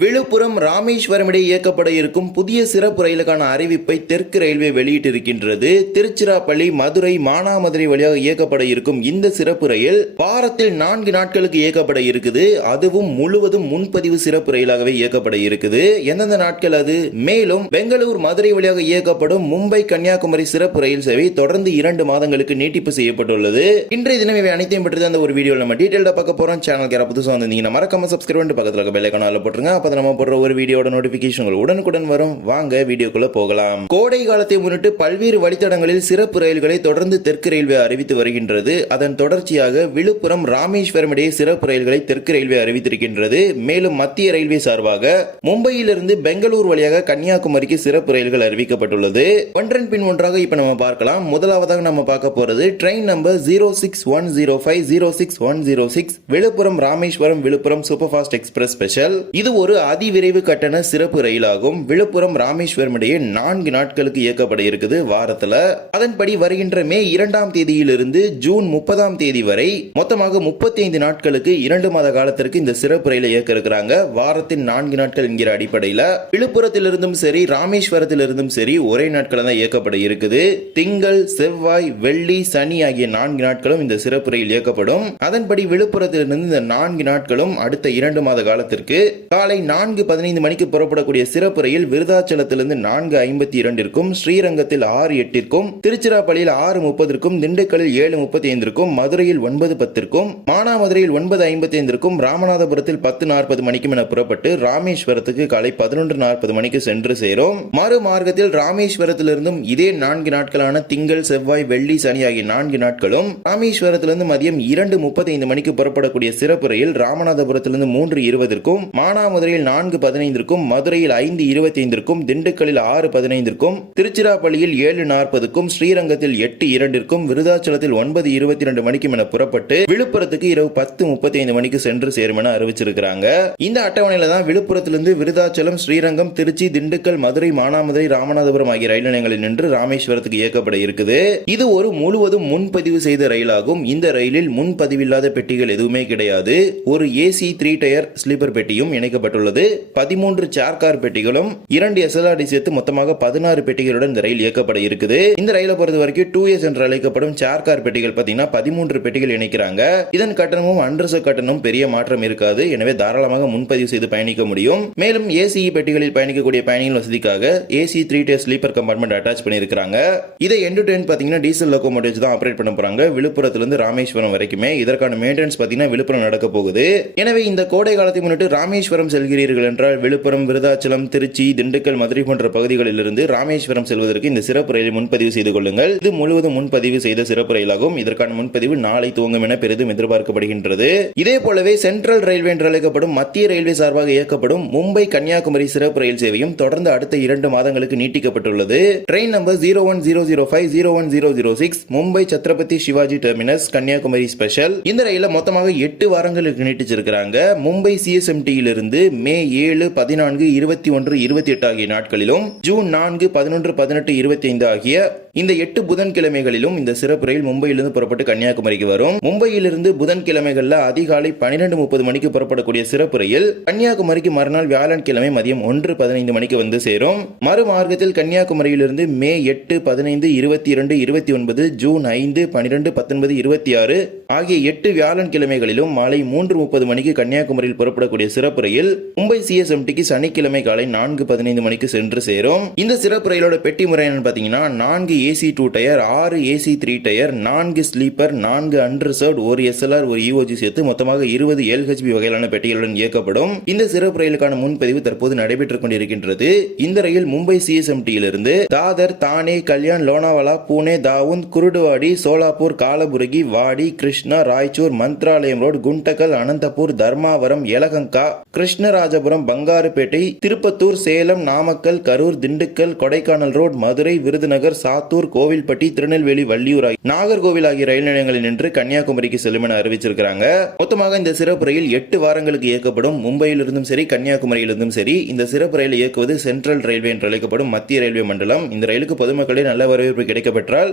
விழுப்புரம் ராமேஸ்வரம் இடையே இயக்கப்பட இருக்கும் புதிய சிறப்பு ரயிலுக்கான அறிவிப்பை தெற்கு ரயில்வே வெளியிட்டிருக்கின்றது. திருச்சிராப்பள்ளி, மதுரை, மானாமதுரை வழியாக இயக்கப்பட இருக்கும் இந்த சிறப்பு ரயில் வாரத்தில் 4 நாட்களுக்கு இயக்கப்பட இருக்குது. அதுவும் முழுவதும் முன்பதிவு சிறப்பு ரயிலாகவே இயக்கப்பட இருக்குது. எந்தெந்த நாட்கள் அது? மேலும் பெங்களூர், மதுரை வழியாக இயக்கப்படும் மும்பை, கன்னியாகுமரி சிறப்பு ரயில் சேவை தொடர்ந்து 2 மாதங்களுக்கு நீட்டிப்பு செய்யப்பட்டுள்ளது. இன்றைய தினம் இவை அனைத்தையும் பற்றி அந்த ஒரு வீடியோவில் நம்ம டீடைல்டா பார்க்க போறோம். சேனலுக்கு யாராவது புதுசாக வந்தீங்கன்னா மறக்காம சப்ஸ்கிரைப் பண்ணி பக்கத்தில் இருக்க பெல் ஐகானை போட்டுருங்க. அப்ப நம்ம போடுற ஒரு வீடியோட நோட்டிபிகேஷன் உடனுக்குடன் வரும். வாங்க வீடியோக்குள்ள போகலாம். கோடை காலத்தை முன்னிட்டு பல்வேறு வழித்தடங்களில் சிறப்பு ரயில்களை தொடர்ந்து தெற்கு ரயில்வே அறிவித்து வருகின்றது. அதன் தொடர்ச்சியாக விழுப்புரம், ராமேஸ்வரம் இடையே சிறப்பு ரயில்களை தெற்கு ரயில்வே அறிவித்திருக்கின்றது. மேலும் மத்திய ரயில்வே சார்பாக மும்பையிலிருந்து பெங்களூர் வழியாக கன்னியாகுமரிக்கு சிறப்பு ரயில்கள் அறிவிக்கப்பட்டுள்ளது. ஒன்றன் பின் ஒன்றாக இப்ப நம்ம பார்க்கலாம். முதலாவதாக நம்ம பார்க்க போறது train number 06105 Villupuram Rameswaram Villupuram super fast express special. இது ஒரு அதிவிரைவு கட்டண சிறப்பு ரயிலாகும். விழுப்புரம், ராமேஸ்வரம் இடையே 4 நாட்களுக்கு இயக்கப்பட இருக்குது வாரத்துல. அதன்படி வருகின்ற மே 2ஆம் தேதியிலிருந்து ஜூன் 30ஆம் தேதி வரை மொத்தமாக 35 நாட்களுக்கு 2 மாத காலத்திற்கு இந்த சிறப்பு ரயிலை இயக்க இருக்கிறாங்க. வாரத்தின் 4 நாட்கள் என்கிற அடிப்படையில் விழுப்புரத்திலிருந்தும் சரி, ராமேஸ்வரத்திலிருந்தும் சரி ஒரே நாட்கள் தான் இயக்கப்பட இருக்குது. திங்கள், செவ்வாய், வெள்ளி, சனி ஆகிய 4 நாட்களும் இந்த சிறப்பு ரயில் இயக்கப்படும். அதன்படி விழுப்புரத்திலிருந்து இந்த 4 நாட்களும் அடுத்த 2 மாத காலத்திற்கு காலை 4:15 மணிக்கு புறப்படக்கூடிய சிறப்பு ரயில் விருதாச்சலத்திலிருந்து 4:52, ஸ்ரீரங்கத்தில் 6:08, திருச்சிராப்பள்ளியில் 6:30, திண்டுக்கல்லில் 7:35, மதுரையில் 9:10, மானாமதுரையில் 9:55, ராமநாதபுரத்தில் 10:40 மணிக்கும் என புறப்பட்டு ராமேஸ்வரத்துக்கு காலை 11:40 மணிக்கு சென்று சேரும். மறுமார்க்கத்தில் ராமேஸ்வரத்திலிருந்தும் இதே 4 நாட்களான திங்கள், செவ்வாய், வெள்ளி, சனி ஆகிய 4 நாட்களும் ராமேஸ்வரத்திலிருந்து மதியம் 2:35 மணிக்கு புறப்படக்கூடிய சிறப்பு ரயில் ராமநாதபுரத்திலிருந்து 3:20, மானாமதுரையில் 4:15, மதுரையில் 5:25, திண்டுக்கல்லில் 6:15, திருச்சிராப்பள்ளியில் 7:40, ஸ்ரீரங்கத்தில் 8:02, விருதாச்சலத்தில் 9:22 மணிக்கும் என புறப்பட்டு விழுப்புரத்துக்கு இரவு 10:35 மணிக்கு சென்று சேரும் என அறிவிச்சிருக்கிறாங்க. இந்த அட்டவணையில தான் விழுப்புரத்திலிருந்து விருதாச்சலம், ஸ்ரீரங்கம், திருச்சி, திண்டுக்கல், மதுரை, மானாமதுரை, ராமநாதபுரம் ஆகிய ரயில் நிலையங்களில் நின்று ராமேஸ்வரத்துக்கு இயக்கப்பட இருக்குது. இது ஒரு முழுவதும் முன்பதிவு செய்த ரயிலாகும். இந்த ரயிலில் முன்பதிவில்லாத பெட்டிகள் எதுவுமே கிடையாது. ஒரு ஏசி 3 டயர் ஸ்லீப்பர் பெட்டியும் இணைக்கப்பட்டுள்ளது. 13 சேர் கார் பெட்டிகளும் 2 SLRD சேர்த்து மொத்தமாக 16 பெட்டிகளுடன் இந்த ரயில் இயக்கப்பட இருக்குது. இந்த ரயிலை பொறுத்த வரைக்கும் 2S என்று அழைக்கப்படும் சேர் கார் பெட்டிகள் பார்த்தீங்கன்னா 13 பெட்டிகள் இணைக்கிறாங்க. இதன் கட்டணமும் அன்ரிசர்வ் கட்டணமும் பெரிய மாற்றம் இருக்காது. எனவே தாராளமாக முன்பதிவு செய்து பயணிக்க முடியும். மேலும் ஏசி பெட்டிகளில் பயணிக்கக்கூடிய பயணிகள் வசதிக்காக AC 3 tier sleeper compartment attach பண்ணியிருக்காங்க. இதை எண்ட் டு எண்ட் பார்த்தீங்கன்னா டீசல் லோகோமோட்டிவ்ஸ் தான் ஆபரேட் பண்ண போறாங்க. விழுப்புரத்திலிருந்து ராமேஸ்வரம் வரைக்குமே இதற்கான மெயின்டெனன்ஸ் பார்த்தீங்கன்னா விழுப்புரம் நடக்க போகுது. எனவே இந்த கோடை காலத்தை முன்னிட்டு ராமேஸ்வரம் செல்கிறீர்கள் என்றால் விழுப்புரம், விருதாச்சலம், திருச்சி, திண்டுக்கல், மதுரை போன்ற பகுதிகளில் இருந்து ராமேஸ்வரம் செல்வதற்கு இந்த சிறப்பு ரயிலை முன்பதிவு செய்து கொள்ளுங்கள். இது முழுவதும் முன்பதிவு செய்த சிறப்பு ரயிலாகும். இதற்கான முன்பதிவு நாளை துவங்கும் என பெரிதும் எதிர்பார்க்கப்படுகின்றது. இதே போலவே சென்ட்ரல் ரயில்வே என்று அழைக்கப்படும் மத்திய ரயில்வே சார்பாக இயக்கப்படும் மும்பை, கன்னியாகுமரி சிறப்பு ரயில் சேவையும் தொடர்ந்து அடுத்த 2 மாதங்களுக்கு நீட்டிக்கப்பட்டுள்ளது. Train number 01005 Mumbai Chhatrapati Shivaji terminus Kanyakumari special. இந்த ரயில மொத்தமாக 8 வாரங்களுக்கு நீட்டிச்சிருக்கிறாங்க. மும்பை CSMT இருந்து மே 7, 14, 21, 28 ஆகிய நாட்களிலும், ஜூன் 4, 11, 18, 25 ஆகிய இந்த 8 புதன்கிழமைகளிலும் இந்த சிறப்பு ரயில் மும்பையிலிருந்து புறப்பட்டு கன்னியாகுமரிக்கு வரும். மும்பையிலிருந்து புதன்கிழமைகள்ல அதிகாலை 12:30 மணிக்கு புறப்படக்கூடிய சிறப்பு ரயில் கன்னியாகுமரிக்கு மறுநாள் வியாழன்கிழமை மதியம் 1:15 மணிக்கு வந்து சேரும். மறுமார்க்கத்தில் கன்னியாகுமரியிலிருந்து மே 8, 15, 22, 29, ஜூன் 5, 12, 19, 26 ஆகிய 8 வியாழன்கிழமைகளிலும் மாலை 3:30 மணிக்கு கன்னியாகுமரியில் புறப்படக்கூடிய சிறப்பு ரயில் மும்பை CSMTக்கு சனிக்கிழமை காலை 4:15 மணிக்கு சென்று சேரும். இந்த சிறப்பு ரயிலோட பெட்டி முறை என்னன்னு பாத்தீங்கன்னா 4 AC 2 tier, 6 AC 3 tier, 4 sleeper, 4 unreserved, 1 SLR, 1 EOG சேர்த்து மொத்தமாக 20 LHB வகையிலான பெட்டிகளுடன் இயக்கப்படும். இந்த சிறப்பு ரயிலுக்கான முன்பதிவு தற்போது நடைபெற்றுக் கொண்டிருக்கின்றது. இந்த ரயில் மும்பை CSMTயிலிருந்து தாதர், தானே, கல்யாண், லோனாவாலா, பூனே, தாவுந்த், குருடுவாடி, சோலாப்பூர், காலபுரகி, வாடி, கிருஷ்ணா, ராய்ச்சூர், மந்த்ராலயம் ரோடு, குண்டக்கல், அனந்தபூர், தர்மாவரம், எலகங்கா, கிருஷ்ணராஜபுரம், பங்காருப்பேட்டை, திருப்பத்தூர், சேலம், நாமக்கல், கரூர், திண்டுக்கல், கொடைக்கானல் ரோடு, மதுரை, விருதுநகர், சாத்தூர், கோவில்பட்டி, திருநெல்வேலி, வள்ளியூர், நாகர்கோவில் ஆகிய ரயில் நிலையங்களில் நின்று கன்னியாகுமரிக்கு செல்லும் என அறிவிச்சிருக்கிறாங்க. மொத்தமாக இந்த சிறப்பு ரயில் 8 வாரங்களுக்கு இயக்கப்படும். மும்பையிலிருந்தும் சரி, கன்னியாகுமரியிலிருந்தும் சரி இந்த சிறப்பு ரயில் இயக்குவது சென்ட்ரல் ரயில்வே என்று அழைக்கப்படும் மத்திய ரயில்வே மண்டலம். இந்த ரயிலுக்கு பொதுமக்களின் நல்ல வரவேற்பு கிடைக்கப்பெற்றால்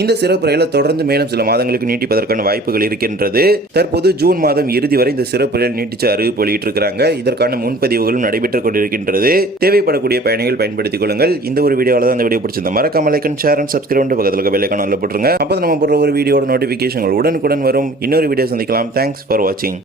இந்த சிறப்பு ரயிலை தொடர்ந்து மேலும் சில மாதங்களுக்கு நீட்டிப்பதற்கான வாய்ப்புகள் இருக்கின்றது. தற்போது ஜூன் மாதம் இறுதி வரை இந்த சிறப்பு ரயில் நீட்டிச்சு அறிவிப்பு வெளியிட்டிருக்கிறாங்க. இதற்கான முன்பதிவுகளும் நடைபெற்றுக் கொண்டிருக்கின்றது. தேவைப்படக்கூடிய பயணிகள் பயன்படுத்திக் கொள்ளுங்கள். இந்த ஒரு வீடியோவில் தான் இந்த வீடியோ பிடிச்சிருந்தா மறக்காம like and share and subscribe பக்கத்தில் பெல் ஐகான் போட்டுருங்க. அப்போ நம்ம போடுற ஒரு வீடியோட நோட்டிபிகேஷன் உடனுக்குடன் வரும். இன்னொரு வீடியோ சந்திக்கலாம். தேங்க்ஸ் ஃபார் வாட்சிங்.